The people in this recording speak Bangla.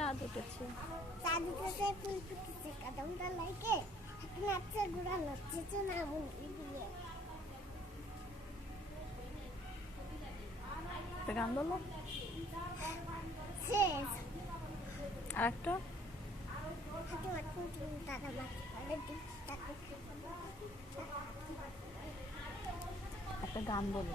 চাঁদ উঠেছে চাঁদ উঠেছে ফুল ফুটেছে কাদামটা লাগে নাচছে গুড়া নাচছে না ভঙ্গি দিয়ে একটা গান বলো শেষ আর একটা একটা গান বলো